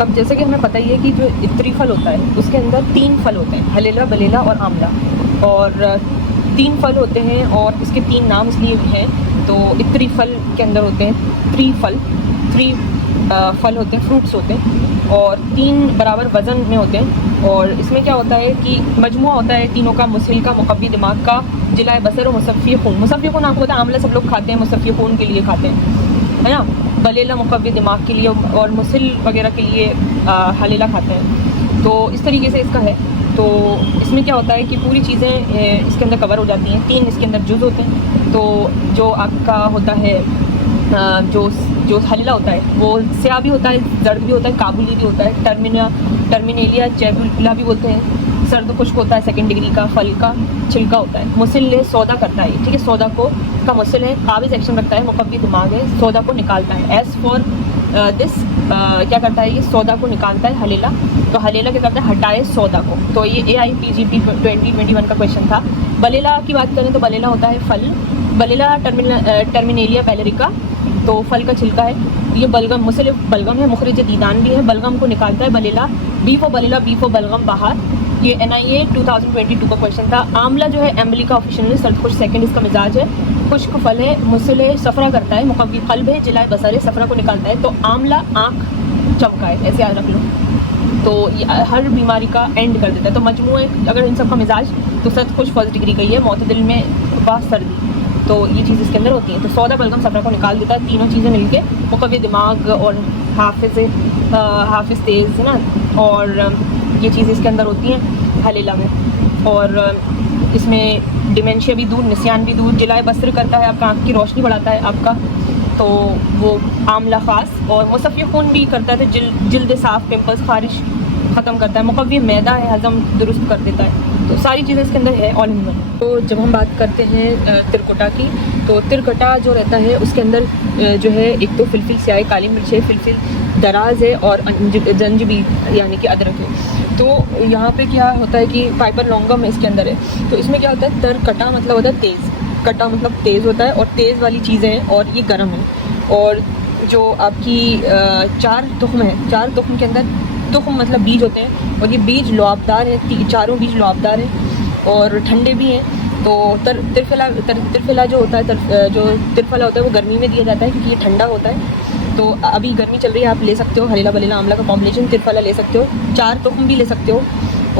अब जैसे कि हमें पता ही है कि जो इत्री फल होता है उसके अंदर 3 फल होते हैं, हलेला, बलेला और आमला। और 3 फल होते हैं और इसके 3 नाम इसलिए भी हैं। तो इत्री फल के अंदर होते हैं 3 फल होते हैं, फ्रूट्स होते हैं और 3 बराबर वज़न में होते हैं। और इसमें क्या होता है कि मजमुआ होता है तीनों का, मुस्हिल का, मुक़व्वी दिमाग का, जिलाए बसर और मुसफ़्फ़ी खून। मुसफ़्फ़ी खून आपको पता है आमला सब लोग खाते हैं, मुसफ़्फ़ी खून के लिए खाते हैं, है ना। बलेला मुक़व्वी दिमाग के लिए और मुस्हिल वगैरह के लिए हलेला खाते हैं। तो इस तरीके से इसका है। तो इसमें क्या होता है कि पूरी चीज़ें इसके अंदर कवर हो जाती हैं। 3 इसके अंदर जुज़ होते हैं। तो जो आपका होता है जो हल्ला होता है वो स्याह भी होता है, जर्द भी होता है, काबुली भी होता है, टर्मिनेलिया चैबुला भी बोलते हैं। सर्द खुश्क होता है, 2nd डिग्री का फल का छिलका होता है। मुसिल सौदा करता है, ठीक है, सौदा को का मुसिल है, काबिज एक्शन रखता है, मुक़व्वी दिमाग है, सौदा को निकालता है। एज़ फॉर दिस क्या करता है, ये सौदा को निकालता है हलेला। तो हलेला क्या करता है, हटाए सौदा को। तो ये AIPGP 2021 का क्वेश्चन था। बलेला की बात करें तो बलेला होता है फल, बलेला टर्मिनेलिया पेलरिका, तो फल का छिलका है। ये बलगम, मुसल बलगम है, मुखरिज दीदान भी है, बलगम को निकालता है बलेला। बी फॉर बलेला, बी फॉर बलगम बाहर। ये NIA 2022 का क्वेश्चन था। आमला जो है एम्बली का ऑफिशियल सर्द खुश, 2nd इसका मिजाज है, खुश्क फल है, मुसल सफ़रा करता है, मुक़व्वी क़ल्ब है, जिलाए बसर है, सफ़रा को निकालता है। तो आमला आँख चमका है, ऐसे याद रख लो। तो ये हर बीमारी का एंड कर देता है। तो मजमूए अगर इन सब का मिजाज तो सर्द खुश 1st डिग्री का ही है, मोतदिल में बास सर्दी। तो ये चीज़ इसके अंदर होती है। तो सौदा बलगम सफ़रा को निकाल देता है, तीनों चीज़ें मिलके मुक़व्वी दिमाग और हाफिज़ तेज़ है ना। और ये चीज़ इसके अंदर होती हैं हलेला में। और इसमें डिमेंशिया भी दूर, निस्यान भी दूर, जिलाए बसर करता है, आपका आँख की रोशनी बढ़ाता है आपका, तो वो आमला ख़ास। और मुसफ़्फ़ी खून भी करता है, तो जिल्द साफ़, पिंपल्स, ख़ारिश ख़त्म करता है। मुक़व्वी मैदा है, हज़म दुरुस्त कर देता है। तो सारी चीज़ें इसके अंदर है ऑल इन वन। तो जब हम बात करते हैं तिरकुटा की, तो तिरकुटा जो रहता है उसके अंदर जो है एक तो फिलफिल स्याही, काली मिर्च है, फिलफिल दराज है और जंजीबील यानी कि अदरक है। तो यहाँ पे क्या होता है कि पाइपर लॉन्गम इसके अंदर है। तो इसमें क्या होता है, तिरकुटा मतलब होता है तेज़, कटा मतलब तेज़ होता है और तेज़ वाली चीज़ें हैं और ये गर्म है। और जो आपकी 4 तुख्म है, 4 तुख्म के अंदर तुख्म मतलब बीज होते हैं और ये बीज लुआबदार हैं, चारों बीज लुआबदार हैं और ठंडे भी हैं। तो तिरफला जो होता है, जो तिरफला होता है वो गर्मी में दिया जाता है क्योंकि ये ठंडा होता है। तो अभी गर्मी चल रही है, आप ले सकते हो हलेला बलेला आमला का कॉम्बिनेशन, तिरफला ले सकते हो, 4 तुख्म भी ले सकते हो।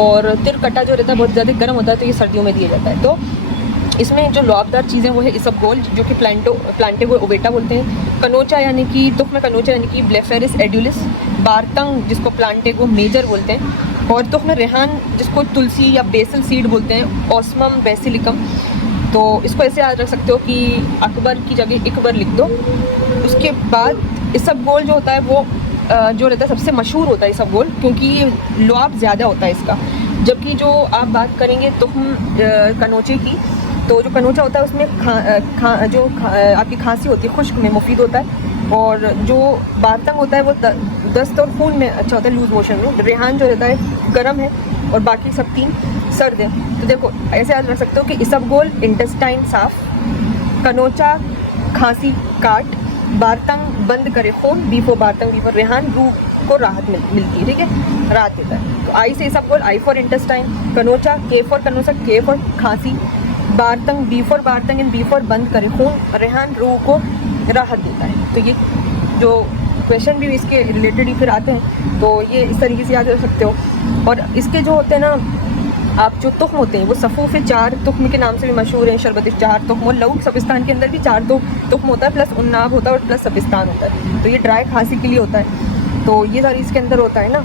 और तिरकटा जो रहता है बहुत ज़्यादा गर्म होता है, तो ये सर्दियों में दिया जाता है। तो इसमें जो लुआबदार चीज़ें वो है इसबगोल, जो कि प्लांटेगो ओबेटा बोलते हैं, कनोचा यानी कि तुख्म कनोचा यानी कि ब्लेफेरिस एडुलिस, बारतंग जिसको प्लांटेगो मेजर बोलते हैं, और तुख्म रेहान जिसको तुलसी या बेसल सीड बोलते हैं, ऑस्मम बेसिलिकम। तो इसको ऐसे याद रख सकते हो कि अकबर की जगह इकबर लिख दो। उसके बाद इसबगोल जो होता है वो जो रहता है सबसे मशहूर होता है इसबगोल, क्योंकि लुआब ज़्यादा होता है इसका। जबकि जो आप बात करेंगे तुख्म कनोचे की, तो जो कनोचा होता है उसमें आपकी खांसी होती है, खुश्क में मुफीद होता है। और जो बारतंग होता है वो दस्त और खून में अच्छा होता है, लूज़ मोशन में। रेहान जो रहता है गर्म है और बाकी सब 3 सर्द है। तो देखो ऐसे याद रख सकते हो कि इसबगोल इंटेस्टाइन साफ, कनोचा खांसी काट, बारतंग बंद करे खून, बी फॉर बारतंग, बी फॉर रेहान, रूह को राहत मिलती है, ठीक है, राहत देता है। तो आई से इसबगोल, I for intestine, कनोचा K for कनोचा, K for खांसी, बारतंग बी फॉर बारतंग एंड बी फॉर बंद करे खून, रेहान रूह को राहत देता है। तो ये जो क्वेश्चन भी इसके रिलेटेड ही फिर आते हैं, तो ये इस तरीके से याद रख सकते हो। और इसके जो होते हैं ना, आप जो तुख्म होते हैं वो सफ़ूफ़ 4 तुख्म के नाम से भी मशहूर हैं। शरबत 4 तुख्म, और लऊक सबिस्तान के अंदर भी 4 तुख्म होता है, प्लस उन्नाब होता है और प्लस सबिस्तान होता है। तो ये ड्राई खांसी के लिए होता है। तो ये सारी इसके अंदर होता है ना।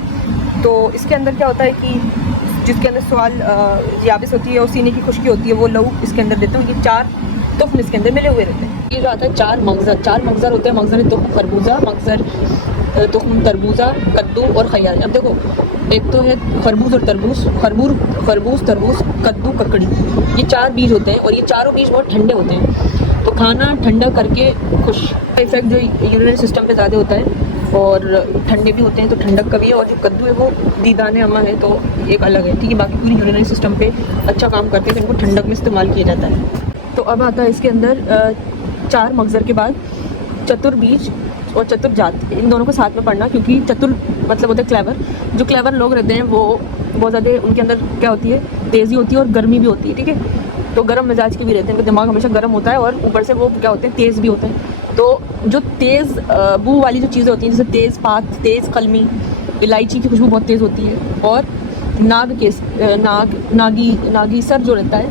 तो इसके अंदर क्या होता है कि जिसके अंदर सवाल याबिस होती है और सीने की खुश्की होती है वो लऊक इसके अंदर देते हैं। ये 4 तुख्म इसके अंदर मिले हुए रहते हैं। ये जो आता है 4 मगज़र होते हैं। मगज़र तुख्म खरबूजा, मगज़र तुख्म तरबूजा, कद्दू और खयार। अब देखो एक तो है खरबूज और तरबूज, खरबूज तरबूज, कद्दू ककड़ी, ये 4 बीज होते हैं और ये चारों बीज बहुत ठंडे होते हैं। तो खाना ठंडा करके खुश इफेक्ट जो यूरिनरी सिस्टम पे ज़्यादा होता है और ठंडे भी होते हैं, तो ठंडक का भी है। और जो कद्दू है वो दीदान अमा है, तो एक अलग है, ठीक है। बाकी पूरी यूरिनरी सिस्टम पे अच्छा काम करते हैं, तो इनको ठंडक में इस्तेमाल किया जाता है। तो अब आता है इसके अंदर 4 मगज़र के बाद चतुर्बीज, और चतुर जात, इन दोनों को साथ में पढ़ना, क्योंकि चतुर मतलब होता है क्लेवर। जो क्लेवर लोग रहते हैं वो बहुत ज़्यादा, उनके अंदर क्या होती है, तेज़ी होती है और गर्मी भी होती है, ठीक है। तो गर्म मिजाज के भी रहते हैं, उनका दिमाग हमेशा गर्म होता है और ऊपर से वो क्या होते हैं, तेज़ भी होते हैं। तो जो तेज़ बू वाली जो चीज़ें होती हैं, जैसे तेज़ पात, तेज़ कलमी, इलायची की खुशबू बहुत तेज़ होती है, और नागी सर जो रहता है,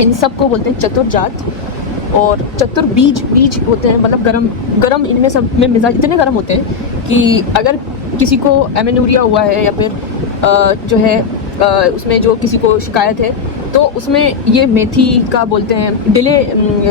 इन सब को बोलते हैं चतुर जात। और चतुर बीज होते हैं, मतलब गरम इनमें सब में मिजाज इतने गरम होते हैं कि अगर किसी को एमेनूरिया हुआ है या फिर जो है उसमें जो किसी को शिकायत है, तो उसमें ये मेथी का बोलते हैं डिले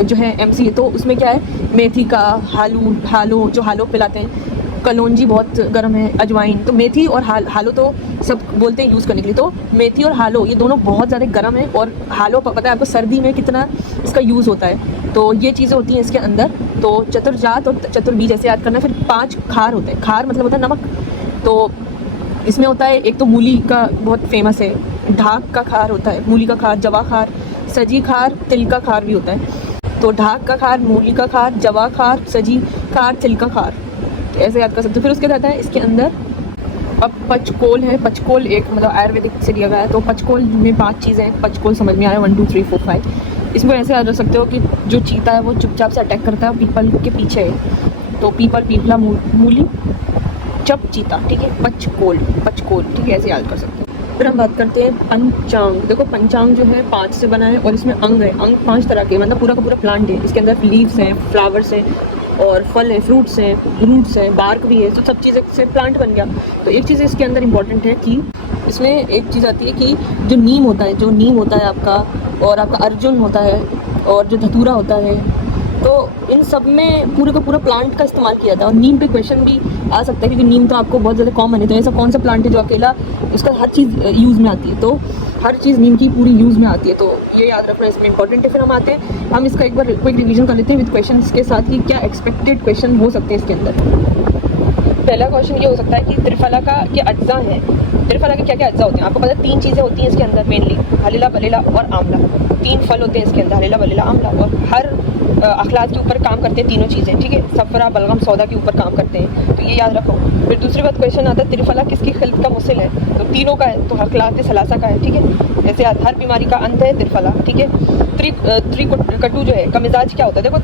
जो है एमसी, तो उसमें क्या है, मेथी का हालो पिलाते हैं। कलौंजी बहुत गर्म है, अजवाइन, तो मेथी और हालो तो सब बोलते हैं यूज़ करने के लिए। तो मेथी और हालो ये दोनों बहुत ज़्यादा गर्म है, और हालो पता है आपको सर्दी में कितना इसका यूज़ होता है। तो ये चीज़ें होती हैं इसके अंदर। तो चतुर्जात और चतुर्बीज ऐसे याद करना। फिर 5 खार होते हैं। खार मतलब होता है नमक। तो इसमें होता है, एक तो मूली का बहुत फेमस है, ढाक का खार होता है, मूली का खार, जवा खार, सजी खार, तिल का खार भी होता है। तो ढाक का खार, मूली का खार, जवा खार, सजी खार, तिल का खार, तो ऐसे याद कर सकते हो। फिर उसके रहता है इसके अंदर, अब पचकोल है। पचकोल एक मतलब आयुर्वेदिक से लिया गया है। तो पचकोल में 5 चीज़ें हैं। पचकोल समझ में आया, 1 2 3 4 5। इसमें ऐसे याद रख सकते हो कि जो चीता है वो चुपचाप से अटैक करता है, पीपल के पीछे है। तो पीपल, पीपला, मूली, चप, चीता, ठीक है। पचकोल, ठीक है, ऐसे याद कर सकते हो। फिर हम बात करते हैं पंचांग। देखो पंचांग जो है 5 से बना है, और इसमें अंग है। अंग 5 तरह के, मतलब पूरा का पूरा प्लांट है। इसके अंदर लीव्स हैं, फ्लावर्स हैं, और फल है, फ्रूट्स हैं, रूट्स हैं, बार्क भी है। तो सब चीज़ें से प्लांट बन गया। तो एक चीज़ इसके अंदर इंपॉर्टेंट है कि इसमें एक चीज़ आती है कि जो नीम होता है आपका, और आपका अर्जुन होता है, और जो धतूरा होता है, तो इन सब में पूरे का पूरा प्लांट का इस्तेमाल किया था। और नीम पे क्वेश्चन भी आ सकता है, क्योंकि नीम तो आपको बहुत ज़्यादा कॉमन है। तो ऐसा कौन सा प्लांट है जो अकेला उसका हर चीज़ यूज़ में आती है? तो हर चीज़ नीम की पूरी यूज़ में आती है। तो ये याद रखना इसमें इंपॉर्टेंट है। फिर हम आते हैं, हम इसका एक बार क्विक रिवीजन कर लेते हैं विद क्वेश्चन के साथ कि क्या एक्सपेक्टेड क्वेश्चन हो सकते हैं इसके अंदर। पहला क्वेश्चन ये हो सकता है कि त्रिफला का क्या अज्जा है। त्रिफला के क्या क्या अज्जा होते हैं? आपको पता है 3 चीज़ें होती हैं इसके अंदर मेनली, हलेला, बलेला और आंवला। 3 फल होते हैं इसके अंदर, हलेला, बलेला, आंवला, और हर अखलात के ऊपर काम करते हैं तीनों चीज़ें, ठीक है। सफरा, बलगम, सौदा के ऊपर काम करते हैं, तो ये याद रखो। फिर दूसरी बात क्वेश्चन आता है, त्रिफला किसकी खिल्त का मुसिल है? तो तीनों का है, तो हरकलात सलासा का है, ठीक है। जैसे हर बीमारी का अंत है त्रिफला, ठीक है। त्रिकटु जो है का मिजाज क्या होता है? देखो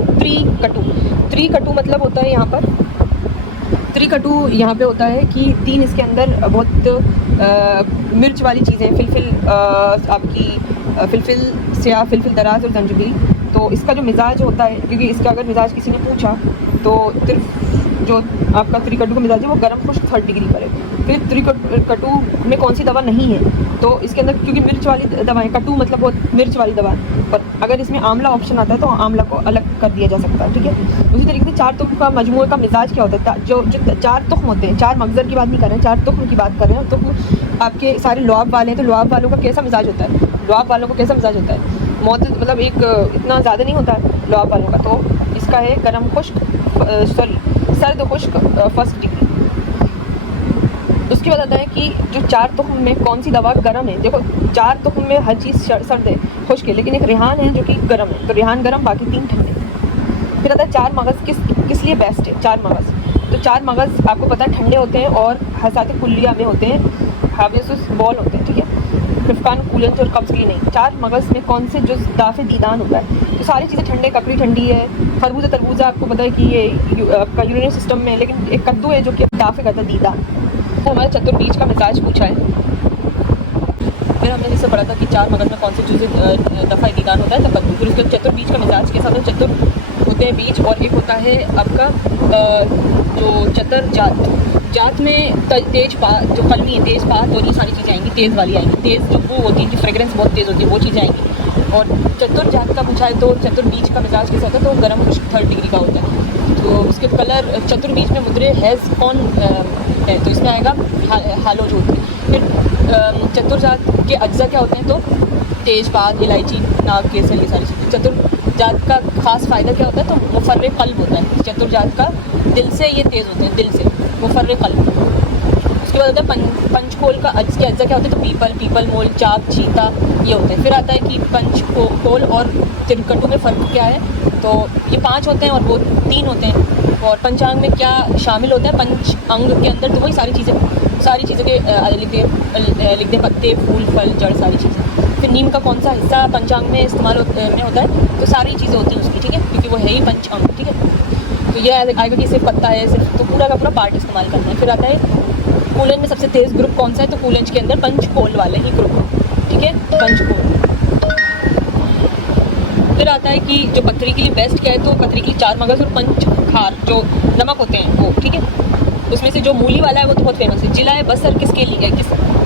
त्रिकटु मतलब होता है यहाँ पर, त्रिकटु यहाँ पे होता है कि 3 इसके अंदर बहुत मिर्च वाली चीज़ें, फिलफिल, आपकी फिलफिल, स्याह, फिलफिल दराज और जंजबील। तो इसका जो मिजाज होता है, क्योंकि इसका अगर मिजाज किसी ने पूछा तो जो आपका त्रिकटु का मिजाज है वो गर्म खुश्क 3rd डिग्री पर है। फिर त्रिकटु में कौन सी दवा नहीं है? तो इसके अंदर क्योंकि मिर्च वाली दवाएं, कटु मतलब बहुत मिर्च वाली दवा, पर अगर इसमें आंवला ऑप्शन आता है तो आंवला को अलग कर दिया जा सकता है, ठीक है। उसी तरीके से 4 तुख्म का मजमूए का मिजाज क्या होता है? जो 4 तुख्म होते हैं, 4 मगज़र की बात नहीं कर रहे हैं, 4 तुख्म की बात कर रहे हैं। तुख्म आपके सारे लुआब वाले हैं, तो लुआब वालों का कैसा मिजाज होता है? लुआब वालों को कैसा मिजाज होता है? मतलब एक इतना ज़्यादा नहीं होता है लुआब वालों का। तो इसका है गर्म खुश्क, सर्द खुश्क 1st डिग्री। उसके बाद आता है कि जो 4 तुख्म में कौन सी दवा गर्म है? देखो 4 तुख्म में हर चीज़ सर्द है, खुश्क है, लेकिन एक रेहान है जो कि गर्म है। तो रेहान गर्म, बाकी 3 ठंडे। फिर आता है 4 मगज़ किस लिए बेस्ट है? 4 मगज़, तो 4 मगज़ आपको पता है ठंडे होते हैं और हसात कुल्लिया में होते हैं, हाबियस बॉल होते हैं, ठीक है। रिफकान कूलेंट और कब्ज़ के लिए नहीं। 4 मगज़ में कौन से जो दाफ़े दीदान होता है? तो सारी चीज़ें ठंडे, ककड़ी ठंडी है, खरबूजा तरबूजा आपको पता है कि ये आपका यूरिनरी सिस्टम में, लेकिन एक कद्दू है जो कि दाफ़े करता है दीदान। तो हमारे चतुर्बीज का मिजाज पूछा है। फिर हमने जैसे पढ़ा था कि 4 मगज़ में कौन सी चीज़ें दफ़ा दीदान होता है, तो कद्दू। फिर उसके चतुर्बीज का मिजाज के साथ चतुर होते हैं बीज, और एक होता है आपका जो चतर जात में तेज पात, जो कलमी है, तेज पात, और ये सारी चीज़ें आएंगी, तेज़ वाली आएंगी। तेज़ जो वो होती है, जो फ्रेगरेंस बहुत तेज़ होती है, वो चीज़ें आएंगी। और चतुर जात का पूछा है तो चतुर्बीज का मिजाज कैसा होता है? तो गर्म खुश्क 3rd डिग्री का होता है। तो उसके कलर, चतुर्बीज में मुद्रे हैज़ कौन है? तो इसमें आएगा हालो जो होती है। फिर चतुर्जात के अज्जा क्या होते हैं? तो तेज़पात, इलायची, नाग, केसर, ये सारी चीज़ें। चतुर्जात का खास फ़ायदा क्या होता है? तो मुफर्रे कल्ब होता है। चतुर्जात का दिल से ये तेज़ होते हैं, दिल से, मुफर्रे कल्ब। उसके बाद होता है पंचकोल का अज्जा क्या होता है? तो पीपल, मोल, चाप, चीता, ये होते हैं। फिर आता है कि पंचकोल और त्रिकटु में फ़र्क क्या है। तो ये 5 होते हैं और वो 3 होते हैं। और पंचांग में क्या शामिल होता है पंच अंग के अंदर, तो वही सारी चीज़ें के लिख दे पत्ते, फूल, फल, जड़, सारी चीज़ें। फिर नीम का कौन सा हिस्सा पंचांग में इस्तेमाल में होता है, तो सारी चीज़ें होती हैं उसकी, ठीक है, क्योंकि वो है ही पंच अंग, ठीक है। तो ये आएगा कि सिर्फ पत्ता है सिर्फ, तो पूरा का पूरा पार्ट इस्तेमाल करना है। फिर आता है कूलेंज में सबसे तेज़ ग्रुप कौन सा है, तो कूलेंज के अंदर पंचकोल वाले ही ग्रुप, ठीक है, पंचकोल। फिर आता है कि जो पथरी के लिए बेस्ट क्या है, तो पथरी के लिए 4 मगज और पंच खार जो नमक होते हैं वो, ठीक है। उसमें से जो मूली वाला है वो तो बहुत फेमस है। जिला बसर किसके लिए है,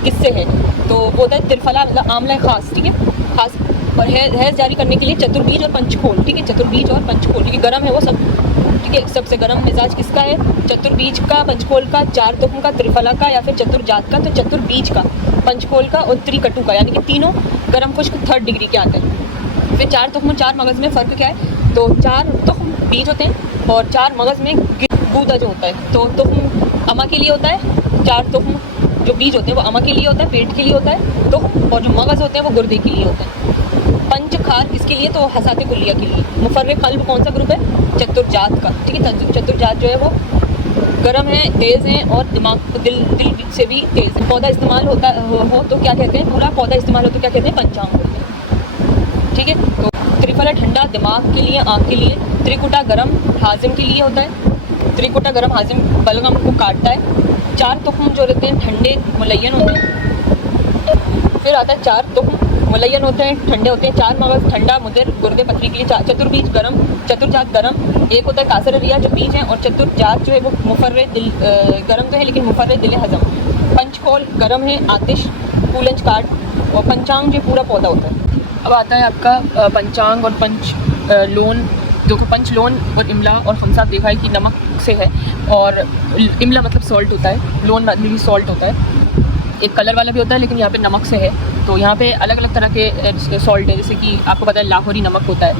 किससे है, तो वो होता है त्रिफला मतलब आंवला खास, ठीक है, खास। और हैज़ जारी करने के लिए चतुर्बीज और पंचकोल, ठीक है, चतुर्बीज और पंचकोल, क्योंकि गर्म है वो सब, ठीक है। सबसे गर्म मिजाज किसका है, चतुर्बीज का, पंचकोल का, 4 तुख्म का, त्रिफला का या फिर चतुर्जात का, तो चतुर्बीज का, पंचकोल का और त्रिकटु का, यानी कि तीनों गर्म खुश्क 3rd डिग्री के आते हैं। फिर 4 तुख्म 4 मगज़ में फ़र्क क्या है, तो 4 तुख्म बीज होते हैं और 4 मगज़ में गूदा जो होता है, तो तुख्म अमा के लिए होता है, 4 तुख्म जो बीज होते हैं वो अमा के लिए होता है, पेट के लिए होता है तुख्म, और जो मगज़ होते हैं वो गुर्दे के लिए होते हैं। पंच खार इसके लिए, तो हसाते कुलिया के लिए। मुफर्रे कल्ब कौन सा ग्रुप है, चतुर्जात का, ठीक है। चतुर्जात जो है वो गर्म है, तेज़ है और दिमाग दिल से भी तेज़ है। पौधा इस्तेमाल होता हो तो क्या कहते हैं, पूरा पौधा इस्तेमाल हो तो क्या कहते हैं, पंचांग, ठीक है। तो त्रिफला ठंडा दिमाग के लिए, आँख के लिए। त्रिकुटा गर्म हाजिम के लिए होता है, त्रिकुटा गर्म हाजिम बलगम को काटता है। 4 तुख्म जो रहते हैं ठंडे मुलय्यन होते हैं। फिर आता है 4 तुख्म मुलय्यन होते हैं, ठंडे होते हैं। 4 मगज़ ठंडा मुदर गुर्दे पथरी के लिए। चतुर्बीज गर्म, चतुर्जात गर्म। एक होता है कासर रिया जो बीज है, और चतुर्जात जो है वो मुफर्रे दिल गर्म तो है लेकिन मुफर्रे दिल हजम। पंचकोल गर्म है, आतिश, कूलंज काट। और पंचांग जो पूरा पौधा होता है। अब आता है आपका पंचांग और पंच लोन। देखो पंच लोन और इमला और खमसा देखा है कि नमक से है, और इमला मतलब सॉल्ट होता है, लोन मतलब भी सॉल्ट होता है। एक कलर वाला भी होता है लेकिन यहाँ पे नमक से है। तो यहाँ पे अलग अलग तरह के सॉल्ट है, जैसे कि आपको पता है लाहौरी नमक होता है,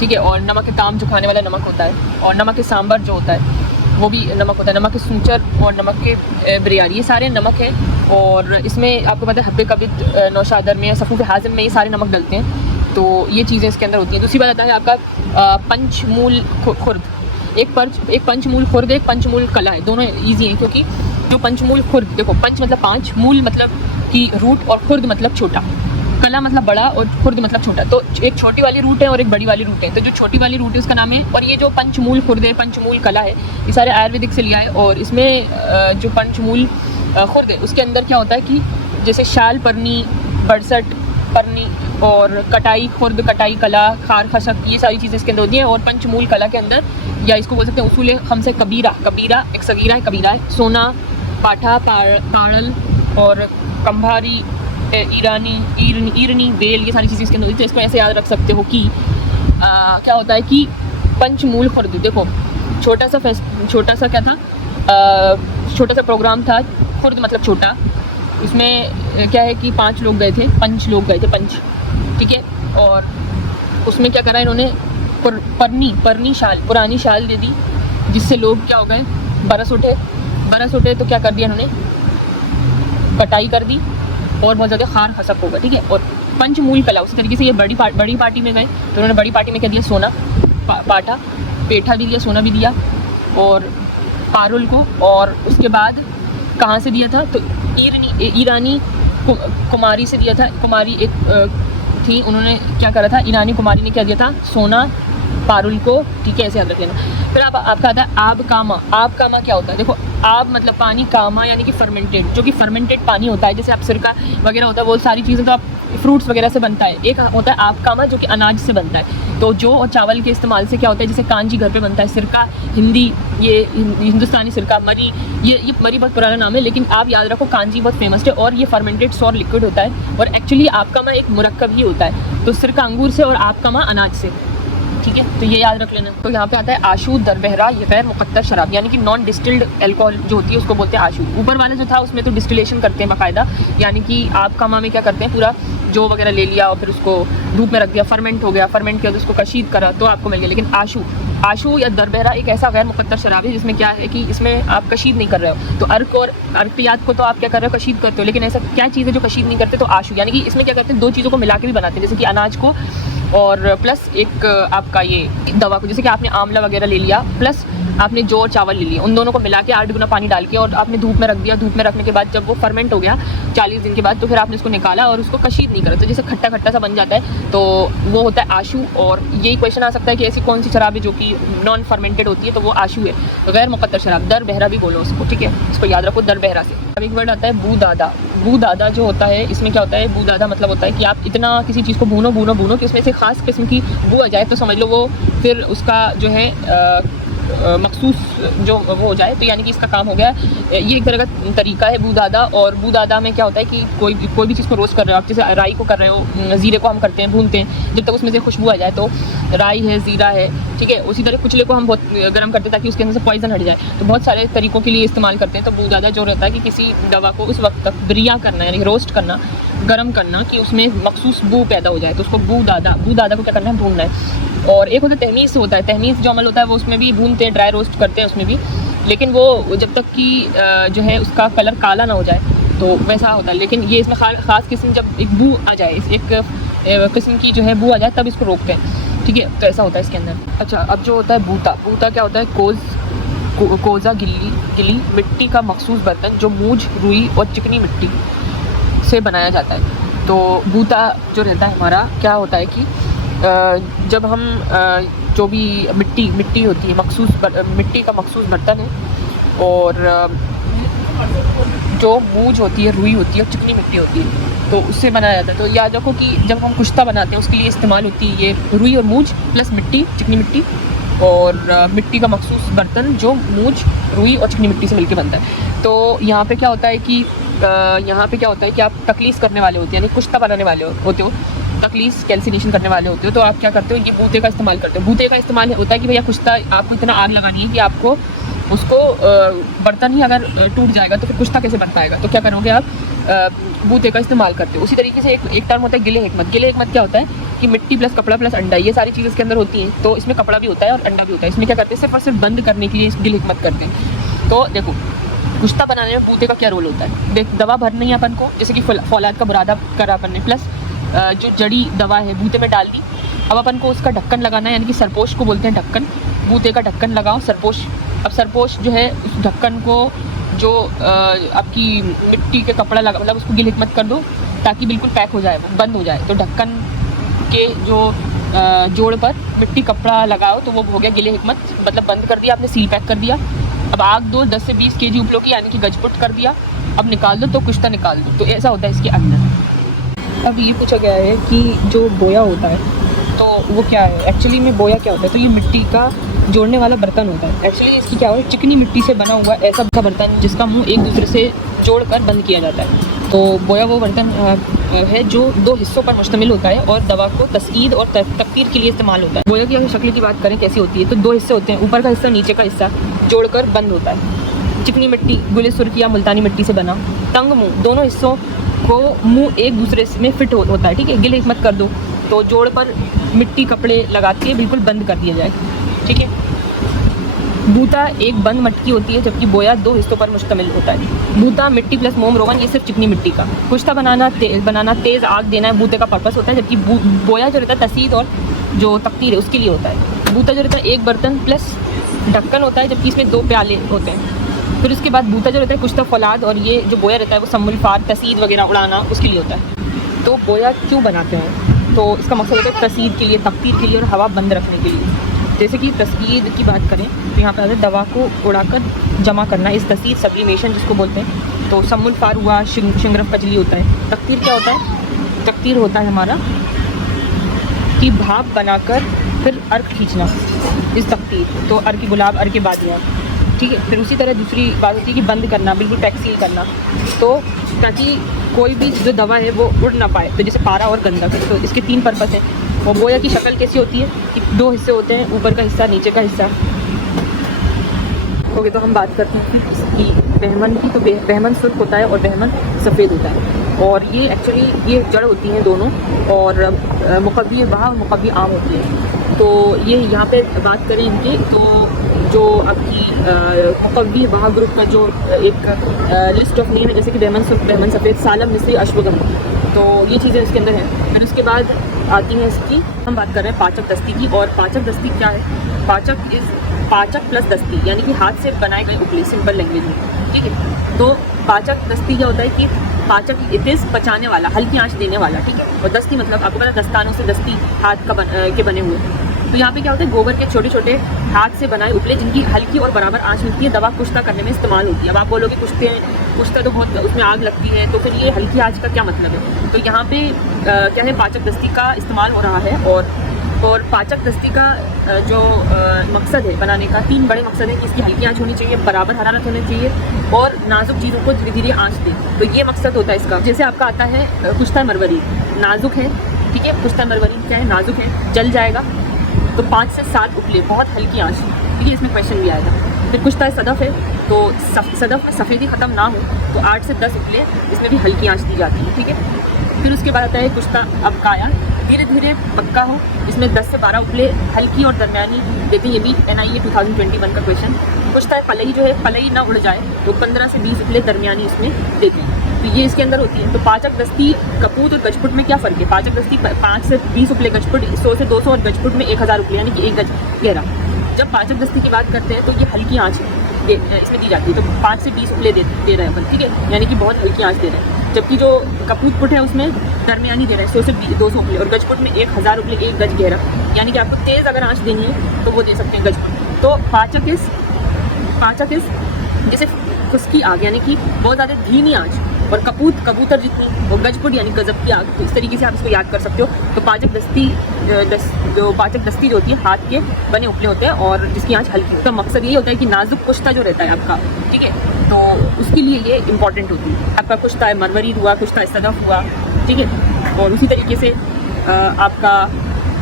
ठीक है, और नमक के ताम जो खाने वाला नमक होता है, और नमक के सांबर जो होता है वो भी नमक होता है, नमक के सूचर और नमक के बिरयानी, ये सारे नमक हैं। और इसमें आपको पता है हब्बे कबिद, नौशादर में, सफ़ूफ़ हाजिम में ये सारे नमक डलते हैं, तो ये चीज़ें इसके अंदर होती हैं। दूसरी बात आता है आपका पंचमूल खुर्द। एक पंचमूल खुर्द, एक पंचमूल कला है, दोनों ईजी हैं, क्योंकि जो पंचमूल खुर्द, देखो पंच मतलब 5, मूल मतलब कि रूट, और खुर्द मतलब छोटा, कला मतलब बड़ा और खुर्द मतलब छोटा। तो एक छोटी वाली रूट है और एक बड़ी वाली रूट है, तो जो छोटी वाली रूट है उसका नाम है। और ये जो पंचमूल खुर्द है, पंचमूल कला है, ये सारे आयुर्वेदिक से लिया है। और इसमें जो पंचमूल खुर्द है उसके अंदर क्या होता है कि जैसे शाल परनी, बरसट परनी और कटाई खुर्द, कटाई कला, खार खसक, ये सारी चीज़ें इसके अंदर होती हैं। और पंचमूल कला के अंदर, या इसको बोल सकते हैं उसूल हमसे कबीरा, कबीरा एक सगीरा है, कबीरा है, सोना, पाठा, ताड़ल और कंभारी, ईरनी, बेल, ये सारी चीज़ें इसके अंदर होती है। तो इसको ऐसे याद रख सकते हो कि क्या होता है कि पंचमूल खुर्द, देखो छोटा सा क्या था, छोटा सा प्रोग्राम था, खुर्द मतलब छोटा। इसमें क्या है कि 5 लोग गए थे, 5 लोग गए थे, पंच, ठीक है। और उसमें क्या करा इन्होंने, परनी शाल, पुरानी शाल दे दी, जिससे लोग क्या हो गए, बरस उठे। तो क्या कर दिया इन्होंने, कटाई कर दी और बहुत ज़्यादा खार खसक होगा, ठीक है। और पंचमूल कला उसी तरीके से ये बड़ी पार्टी में गए, तो उन्होंने बड़ी पार्टी में क्या दिया, सोना, पाठा, पेठा भी दिया, सोना भी दिया, और पारुल को। और उसके बाद कहाँ से दिया था, तो ईरानी कुमारी से दिया था। कुमारी एक थी, उन्होंने क्या करा था, ईरानी कुमारी ने क्या दिया था, सोना, पारुल को, ठीक है, ऐसे याद रख लेना। फिर आपका आता है आब कामा। आब कामा क्या होता है, देखो आब मतलब पानी, कामा यानी कि फर्मेंटेड, जो कि फर्मेंटेड पानी होता है, जैसे आप सिरका वगैरह होता है, वो सारी चीज़ें तो आप फ्रूट्स वगैरह से बनता है। एक होता है आब कामा जो कि अनाज से बनता है। तो जो और चावल के इस्तेमाल से क्या होता है, जैसे कांजी घर पे बनता है, सिरका ये हिंदुस्तानी सिरका, मरी, ये मरी बहुत पुराना नाम है, लेकिन आप याद रखो कांजी बहुत फेमस है, और ये फर्मेंटेड सॉर लिक्विड होता है। और एक्चुअली आब कामा एक मुरक्कब ही होता है, तो सिरका अंगूर से और आब कामा अनाज से, ठीक है, तो ये याद रख लेना। तो यहाँ पे आता है आशू दरबहरा, ये गैर मुकद्दर शराब, यानी कि नॉन डिस्टिल्ड एल्कोहल जो होती है उसको बोलते हैं आशू। ऊपर वाला जो था उसमें तो डिस्टिलेशन करते हैं बाकायदा, यानी कि आप कामा में क्या करते हैं, पूरा जो वगैरह ले लिया और फिर उसको धूप में रख दिया, फर्मेंट हो गया, फर्मेंट किया तो उसको कशीद करा तो आपको मिल गया। लेकिन आशू या दरबहरा एक ऐसा गैर मुकद्दर शराब है जिसमें क्या है कि इसमें आप कशीद नहीं कर रहे हो। तो अर्क और अर्कियात को तो आप क्या कर रहे हो, कशीद करते हो, लेकिन ऐसा क्या चीज़ है जो कशीद नहीं करते, तो आशू, यानी कि इसमें क्या करते हैं, 2 चीज़ों को मिला के भी बनाते हैं, जैसे कि अनाज को और प्लस एक आपका ये दवा को, जैसे कि आपने आंवला वगैरह ले लिया, प्लस आपने जो चावल ले लिए, उन दोनों को मिला के 8 गुना पानी डाल के और आपने धूप में रख दिया। धूप में रखने के बाद जब वो फर्मेंट हो गया 40 दिन के बाद, तो फिर आपने उसको निकाला और उसको कशीद नहीं करा, तो जैसे खट्टा खट्टा सा बन जाता है, तो वो होता है आशू। और यही क्वेश्चन आ सकता है कि ऐसी कौन सी शराब है जो कि नॉन फर्मेंटेड होती है, तो वो आशू है, तो गैर मुक़द्दर शराब। दर बहरा भी बोलो उसको, ठीक है, इसको याद रखो, दर बहरा से। अब एक वर्ड आता है बू दादा। बू दादा जो होता है, इसमें क्या होता है, बू दादा मतलब होता है कि आप इतना किसी चीज़ को भूनो भूनो भूनो कि उसमें से ख़ास किस्म की बू आ जाए, तो समझ लो वो फिर उसका जो है मखसूस जो वो हो जाए, तो यानी कि इसका काम हो गया। ये एक तरह का तरीका है बूदादा। और बूदादा में क्या होता है कि कोई भी चीज़ को रोस्ट कर रहे हो आप, जैसे राई को कर रहे हो, ज़ीरे को हम करते हैं भूनते हैं जब तक उसमें से खुशबू आ जाए, तो राई है, ज़ीरा है, ठीक है। उसी तरह कुचले को हम बहुत गर्म करते हैं ताकि उसके अंदर से पॉइजन हट जाए, तो बहुत सारे तरीक़ों के लिए इस्तेमाल करते हैं। तो बूदादा जो रहता है कि किसी दवा को उस वक्त तक ब्रिया करना, यानी रोस्ट करना, गर्म करना कि उसमें मखसूस बू पैदा हो जाए, तो उसको बूदादा को क्या करना है, भूनना है। और एक होता है तहमीज़ होता है, तहमीज़ जो अमल होता है वो उसमें भी भूनते हैं, ड्राई रोस्ट करते हैं उसमें भी, लेकिन वो जब तक कि जो है उसका कलर काला ना हो जाए तो वैसा होता है। लेकिन ये इसमें ख़ास किस्म जब एक बू आ जाए, एक किस्म की जो है बू आ जाए, तब इसको रोकते हैं, ठीक है, तो ऐसा होता है इसके अंदर। अच्छा, अब जो होता है बूता क्या होता है, कोज़ा गिली मिट्टी का मखसूस बर्तन जो मूंज, रुई और चिकनी मिट्टी से बनाया जाता है। तो बूता जो रहता है हमारा, क्या होता है कि जब हम जो भी मिट्टी होती है, मिट्टी का मखसूस बर्तन है, और जो मूंज होती है, रुई होती है और चिकनी मिट्टी होती है, तो उससे बनाया जाता है। तो याद रखो कि जब हम कुश्ता बनाते हैं उसके लिए इस्तेमाल होती है ये रुई और मूंज प्लस मिट्टी, चिकनी मिट्टी, और मिट्टी का मखसूस बर्तन जो मूंज, रुई और चिकनी मिट्टी से मिलकर बनता है। तो यहाँ पे क्या होता है कि आप तकलीस करने वाले होते हैं, यानी कुश्ता बनाने वाले होते हो, तकलीस कैल्सिनेशन करने वाले होते हो, तो आप क्या करते हो, ये बूते का इस्तेमाल करते हो। बूते का इस्तेमाल होता है कि भैया कुश्ता आपको इतना आग लगानी है कि आपको उसको बर्तन ही अगर टूट जाएगा तो फिर कुश्ता कैसे बन पाएगा, तो क्या करोगे आप, बूते का इस्तेमाल करते हो। उसी तरीके से एक टर्म होता है गिले हिकमत। गिले हिकमत क्या होता है कि मिट्टी प्लस कपड़ा प्लस अंडा, ये सारी चीज़ें इसके अंदर होती हैं, तो इसमें कपड़ा भी होता है और अंडा भी होता है। इसमें क्या करते हैं, सिर्फ और सिर्फ बंद करने के लिए इस गिले हिकमत करते हैं। तो देखो कुश्ता बनाने में बूते का क्या रोल होता है, देख दवा भरनी है अपन को, जैसे कि फौलाद का बुरादा करा अपन ने, प्लस जो जड़ी दवा है बूते में डाल दी। अब अपन को उसका ढक्कन लगाना है, यानी कि सरपोश को बोलते हैं ढक्कन, बूते का ढक्कन लगाओ, सरपोश। अब सरपोश जो है उस ढक्कन को जो आपकी मिट्टी के कपड़ा लगा, मतलब उसको गिल हिकमत कर दो ताकि बिल्कुल पैक हो जाए, वो बंद हो जाए। तो ढक्कन के जो जोड़ पर मिट्टी कपड़ा लगाओ, तो वो हो गया गिले हिकमत, मतलब बंद कर दिया आपने, सील पैक कर दिया। अब आग दो 10 से 20 kg उपलो की, यानी कि गजपुट कर दिया, अब निकाल दो, तो कुश्ता निकाल दो। तो ऐसा होता है इसके अंदर। अब ये पूछा गया है कि जो बोया होता है तो वो क्या है, एक्चुअली में बोया क्या होता है, तो ये मिट्टी का जोड़ने वाला बर्तन होता है। एक्चुअली इसकी क्या होता है, चिकनी मिट्टी से बना हुआ ऐसा बर्तन जिसका मुंह एक दूसरे से जोड़कर बंद किया जाता है। तो बोया वो बर्तन है जो 2 हिस्सों पर मुश्तमिल होता है और दवा को तस्कीद और तकतीर के लिए इस्तेमाल होता है। बोया की अगर शक्ल की बात करें कैसी होती है, तो 2 हिस्से होते हैं, ऊपर का हिस्सा नीचे का हिस्सा जोड़कर बंद होता है। चिकनी मिट्टी, गुले सुर्खी या मुल्तानी मिट्टी से बना तंग मुँह, दोनों हिस्सों को मुंह एक दूसरे में फिट होता है, ठीक है। गिल हिकमत कर दो तो जोड़ पर मिट्टी कपड़े लगा के बिल्कुल बंद कर दिया जाए, ठीक है। बूता एक बंद मटकी होती है, जबकि बोया 2 हिस्सों पर मुश्तमिल होता है। बूता मिट्टी प्लस मोम रोगन, ये सिर्फ चिकनी मिट्टी का। कुश्ता बनाना तेज़ आग देना है, बूते का पर्पस होता है, जबकि बोया जो रहता है तसीद और जो तकतीर है उसके लिए होता है। बूता जो रहता है एक बर्तन प्लस ढक्कन होता है, जबकि इसमें 2 प्याले होते हैं। फिर उसके बाद बूता जो रहता है कुश्ता फौलाद, और ये जो बोया रहता है वो सम्मुल फार, तसीद वगैरह उड़ाना उसके लिए होता है। तो बोया क्यों बनाते हैं, तो इसका मकसद होता है तसीद के लिए, तकतीर के लिए और हवा बंद रखने के लिए। जैसे कि तस्कीद की बात करें तो यहाँ पर आता है दवा को उड़ाकर जमा करना, इस तसीद सब्लिमेशन जिसको बोलते हैं। तो सम्मुल फार हुआ, शिंगरफ कजली होता है। तकतीर क्या होता है, तकतीर होता है हमारा कि भाप बनाकर फिर अर्क खींचना, इस तकतीर। तो अर्क गुलाब, अर्क बादियाँ, ठीक है। फिर उसी तरह दूसरी बात होती है कि बंद करना, बिल्कुल पैक सील करना, तो ताकि कोई भी जो दवा है वो उड़ ना पाए। तो जैसे पारा और गंधक, तो इसके 3 पर्पस हैं। और बोया की शक्ल कैसी होती है कि 2 हिस्से होते हैं, ऊपर का हिस्सा नीचे का हिस्सा। ओके, तो हम बात करते हैं कि बहमन की। तो बहमन सुर्ख होता है और बहमन सफ़ेद होता है, और ये एक्चुअली ये जड़ होती हैं दोनों, और मुक़व्वी बहा और मुक़व्वी आम होती है। तो ये यहाँ पे बात करें इनकी, तो जो आपकी मुक़व्वी बहा ग्रुप का जो एक लिस्ट ऑफ नेम है, जैसे कि बहमन सुर्ख, बहमन सफ़ेद, सालम, मिस्री, अश्वगंधा, तो ये चीज़ें इसके अंदर हैं। फिर उसके बाद आती हैं इसकी। हम बात कर रहे हैं पाचक दस्ती की, और पाचक दस्ती क्या है? पाचक इज़ पाचक प्लस दस्ती, यानी कि हाथ से बनाए गए उपले, सिंपल लैंग्वेज में, ठीक है। तो पाचक दस्ती क्या होता है कि पाचक इट इज़ पचाने वाला, हल्की आंच देने वाला, ठीक है। और दस्ती मतलब आपको पता है दस्तानों से दस्ती हाथ का के बने हुए। तो यहाँ पे क्या होता है, गोबर के छोटे छोटे हाथ से बनाए उपले जिनकी हल्की और बराबर आंच मिलती है, दवा कुश्ता करने में इस्तेमाल होती है। अब आप बोलोगे कुश्ता तो बहुत उसमें आग लगती है, तो फिर ये हल्की आंच का क्या मतलब है? तो यहाँ पे क्या है, पाचक दस्ती का इस्तेमाल हो रहा है। और पाचक दस्ती का जो मकसद है बनाने का, 3 बड़े मकसद हैं कि इसकी हल्की आंच होनी चाहिए, बराबर हरारत होनी चाहिए और नाजुक चीज़ों को धीरे धीरे आंच दे। तो ये मकसद होता है इसका। जैसे आपका आता है कुश्ता मरवरी, नाजुक है, ठीक है। कुश्ता मरवरी क्या है? नाजुक है, जल जाएगा। तो 5 से 7 उपले, बहुत हल्की आंच, ठीक है। इसमें क्वेश्चन भी आएगा। फिर कुश्ता सदफ है, तो सदफ में सफ़ेदी ख़त्म ना हो तो 8 से 10 उपले, इसमें भी हल्की आंच दी जाती है, ठीक है। फिर उसके बाद आता है कुश्ता अबकाया, धीरे धीरे पक्का हो, इसमें 10 से 12 उपले हल्की और दरमियानी देते हैं। ये भी NIA 2021 का क्वेश्चन। कुश्ता फलई जो है, फलई ना उड़ जाए तो 15 से 20 उपले दरमियानी इसमें देते हैं। तो ये इसके अंदर होती है। तो पाचक दस्ती कपूत और गजपुट में क्या फ़र्क है? पाचक दस्ती 5 से 20 उपले, गजपुट 100 से 200 और गजपुट में 1000 उपले, यानी कि 1 गज गहरा। जब पाचक दस्ती की बात करते हैं तो ये हल्की आँच इसमें दी जाती है। तो 5 से 20 उपले दे रहे हैं अपन, ठीक है, यानी कि बहुत हल्की आँच दे रहे हैं। जबकि जो कपूत पुट है उसमें दरमियानी दे रहे हैं, 100 से 200 उपले, और गजपुट में 1000 उपले, 1 गज गहरा, यानी कि आपको तेज़ अगर आँच देनी है तो वो दे सकते हैं गजपुट। तो पाचक इस जैसे खुश्की आग, यानी कि बहुत ज़्यादा धीमी आँच, और कबूतर जितनी, और गजपुट यानी गजब की आग। तो इस तरीके से आप इसको याद कर सकते हो। तो पाचक दस्ती जो पाचक दस्ती जो होती है हाथ के बने उपले होते हैं और जिसकी आंच हल्की होती है। तो मकसद यही होता है कि नाजुक कुश्ता जो रहता है आपका, ठीक है, तो उसके लिए ये इंपॉर्टेंट होती है। आपका कुश्ता है मरवरी हुआ, कुश्ता सदफ हुआ, ठीक है, और उसी तरीके से आपका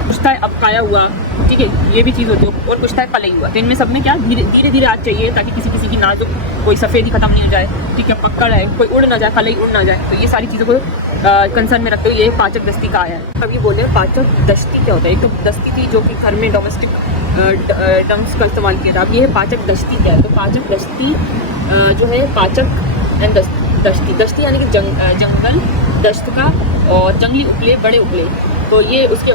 कुश्ता अबकाया हुआ, ठीक है, ये भी चीज़ होती है। और कुश्ता फलई हुआ। तो इनमें सब में क्या धीरे धीरे आँच चाहिए ताकि किसी की नाजुक कोई सफ़ेदी ख़त्म नहीं हो जाए, ठीक है, पकड़ है, कोई उड़ ना जाए, फलई उड़ ना जाए। तो ये सारी चीज़ों को कंसर्न में रखते हुए ये पाचक दस्ती का आया है। अब ये बोले पाचक दस्ती क्या होता है? एक तो दस्ती थी जो कि घर में डोमेस्टिक डंग्स का इस्तेमाल किया था। अब ये है पाचक दस्ती क्या है? तो पाचक दस्ती जो है पाचक एंड दस्ती यानी कि जंगल दस्त का और जंगली उपले, बड़े उपले, तो ये उसके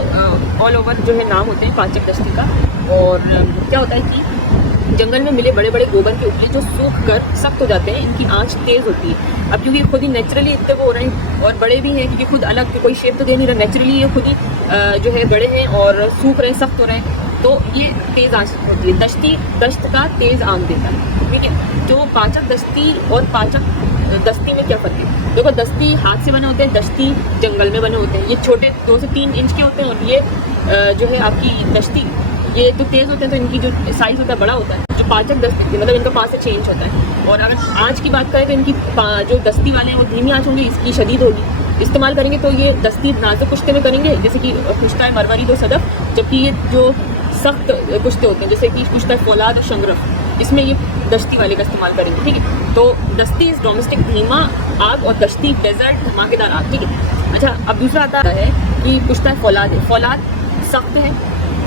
ऑल ओवर जो है नाम होते हैं पाचक दस्ती का। और क्या होता है कि जंगल में मिले बड़े बड़े गोबर के उपले जो सूख कर सख्त हो जाते हैं, इनकी आंच तेज़ होती है। अब क्योंकि खुद ही नेचुरली इतने वो हो रहे हैं और बड़े भी हैं, क्योंकि खुद अलग कोई शेप तो दे नहीं रहा, नेचुरली ये खुद ही जो है बड़े हैं और सूख रहे हैं, सख्त हो रहे हैं, तो ये तेज़ आंच होती है। दस्त का तेज़ आंच देता है, ठीक है। जो पाचक दस्ती और पाचक दस्ती में क्या फ़र्क है? देखो, दस्ती हाथ से बने होते हैं, दस्ती जंगल में बने होते हैं। ये छोटे 2 से 3 इंच के होते हैं, और ये जो है आपकी दस्ती, ये तो तेज़ होते हैं, तो इनकी जो साइज़ होता है बड़ा होता है। जो पाचक दस्ती मतलब इनका पास से चेंज होता है। और अगर आँच की बात करें तो इनकी जो दस्ती वाले हैं वो धीमी आँच होंगी, इसकी शदीद होगी। इस्तेमाल करेंगे तो ये दस्ती नाजुक कुश्ते में करेंगे, जैसे कि कुश्ता है मरवरी दो सदफ, जबकि ये जो सख्त कुश्ते होते हैं जैसे कि कुश्ता फौलाद और शंगरफ, इसमें ये दस्ती वाले का इस्तेमाल करेंगे, ठीक है। तो दस्ती इस डोमेस्टिक धीमा आग और दस्ती डेजर्ट धमाकेदार आग, ठीक है। अच्छा, अब दूसरा आता है कि कुश्ता फौलाद है। फौलाद सख्त है,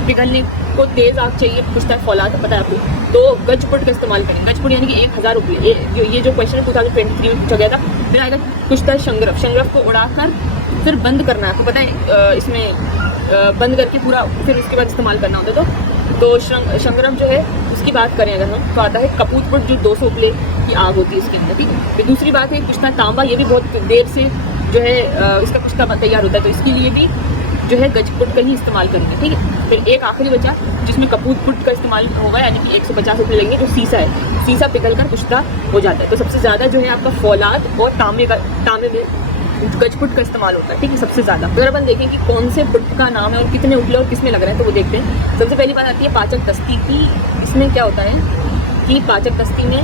पिघलने को तेज़ आग चाहिए, कुश्ता फौलाद पता है आपको, तो गजपुट का इस्तेमाल करेंगे। गजपुट यानी कि 1000 रुपये। ये जो क्वेश्चन 2023 में पूछा गया था। फिर आएगा कुश्ता शंगरफ को उड़ाकर फिर बंद करना है, आपको पता है इसमें बंद करके पूरा फिर उसके बाद इस्तेमाल करना होता है। तो शंगरफ जो है उसकी बात करें अगर हम, तो आता है कपूतपुट जो 200 उपले की आग होती है इसके अंदर, ठीक है। फिर दूसरी बात है कुश्ता तांबा, ये भी बहुत देर से जो है इसका कुश्ता तैयार होता है, तो इसके लिए भी जो है गजपुट का ही इस्तेमाल करेंगे, ठीक है। फिर एक आखिरी बचा जिसमें कपूतपुट का इस्तेमाल होगा, यानी कि 150 रुपये लेंगे, जो सीसा है, सीसा पिघल कर कुश्ता हो जाता है। तो सबसे ज़्यादा जो है आपका फौलाद और तांबे में गजपुट का इस्तेमाल होता है, ठीक है, सबसे ज़्यादा। अगर अपन देखें कि कौन से पुट का नाम है और कितने उपले और किसमें लग रहा है, तो वो देखते हैं। सबसे पहली बात आती है पाचक दस्ती की। इसमें क्या होता है कि पाचक दस्ती में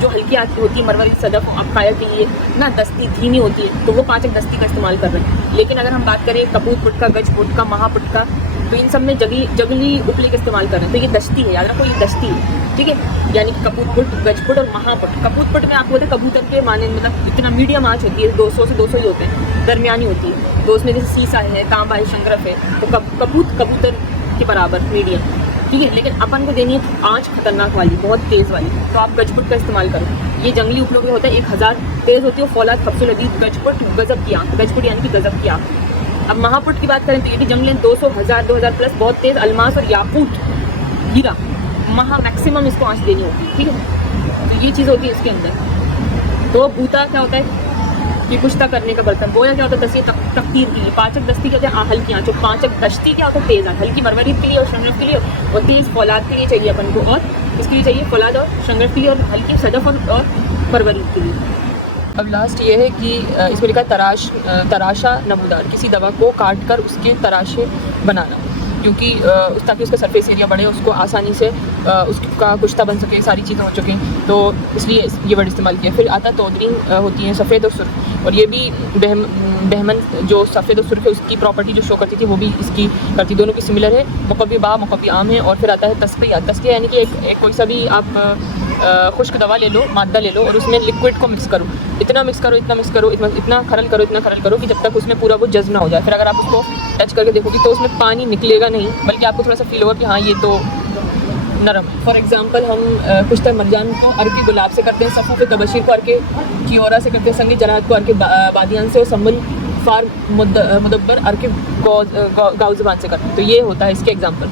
जो हल्की आग होती है मरवरी सदफ अबकाया के लिए ना, दस्ती धीमी होती है, तो वो पाचक दस्ती का इस्तेमाल कर रहे हैं। लेकिन अगर हम बात करें कपूतपुट का, गजपुट का, महापुट का, तो इन सब में जंगली उपले का इस्तेमाल कर रहे हैं। तो ये दस्ती है, याद रखो, ये दस्ती है, ठीक है। यानी कि कपूतपुट, गजपुट और महापुट। कपूतपुट में आपको होता है कबूतर के माने, मतलब इतना मीडियम आँच होती है, 200 से 200 ही होते हैं, दरमियानी होती है। तो उसमें जैसे सीसा है, तांबा है, शंगरफ है, तो कबूतर के बराबर मीडियम, ठीक है। लेकिन अपन को देनी है आँच खतरनाक वाली, बहुत तेज़ वाली, तो आप गजपुट का इस्तेमाल करो। ये जंगली उपलों में होता है, 1000 तेज़ होती है, फौलाद खबसुल लदीद, गजपुट गजब की आँख, गजपुट यानी कि गजब की आँख। अब महापुट की बात करें तो ये भी जंग लेंथ 200, 1000 प्लस, बहुत तेज़ अलमास और याकूट हीरा महा मैक्सिमम इसको आंच देनी होती है, ठीक है। तो ये चीज़ होती है इसके अंदर। तो बूता क्या होता है कि कुश्ता करने का बर्तन। बोया क्या होता है, दस्ती तकतीर के लिए। पाचक दस्ती क्या होता है, हल्की आँच। और पाचक दस्ती क्या होता है, तेज़ आँच। हल्की मरवरीत के लिए और शंगरफ के लिए, और तेज़ फौलाद के लिए चाहिए अपन को, और इसके लिए चाहिए फौलाद और शंगरफ के लिए, और हल्की सदफ और परवरीत के लिए। अब लास्ट ये है कि इसमें लिखा है तराशा नमूदार, किसी दवा को काट कर उसके तराशे बनाना, क्योंकि ताकि उसका सरफेस एरिया बढ़े, उसको आसानी से उसका कुश्ता बन सके, सारी चीज़ें हो चुकी, तो इसलिए ये वर्ड इस्तेमाल किया। फिर आता तोदरीन होती हैं सफ़ेद और सुर्ख, और ये भी बहमन जो सफ़ेद और सुर्ख है उसकी प्रॉपर्टी जो शो करती थी वो भी इसकी करती, दोनों की सिमिलर है। मुकब्बी बा मुकब्बी आम है। और फिर आता है तस्किया। तस्किया यानी कि एक कोई सा भी आप खुश्क दवा ले लो, मादा ले लो, और उसमें लिक्विड को मिक्स करो, इतना मिक्स करो, इतना खरल करो कि जब तक उसमें पूरा वो जज्ब ना हो जाए। फिर अगर आप उसको टच करके देखोगे तो उसमें पानी निकलेगा नहीं, बल्कि आपको थोड़ा सा फील होगा कि हाँ ये तो नरम है। फॉर एग्जांपल हम कुश्ता मरजान को अर्के गुलाब से करते हैं, सफ़ू के तबशीर को अर्के कियोरा से करते हैं, संगी जराहत को अर्के बादियान से, और सम्बल फार मुदब्बर अर्के गाउज़बान से करते हैं। तो ये होता है इसके एग्जाम्पल।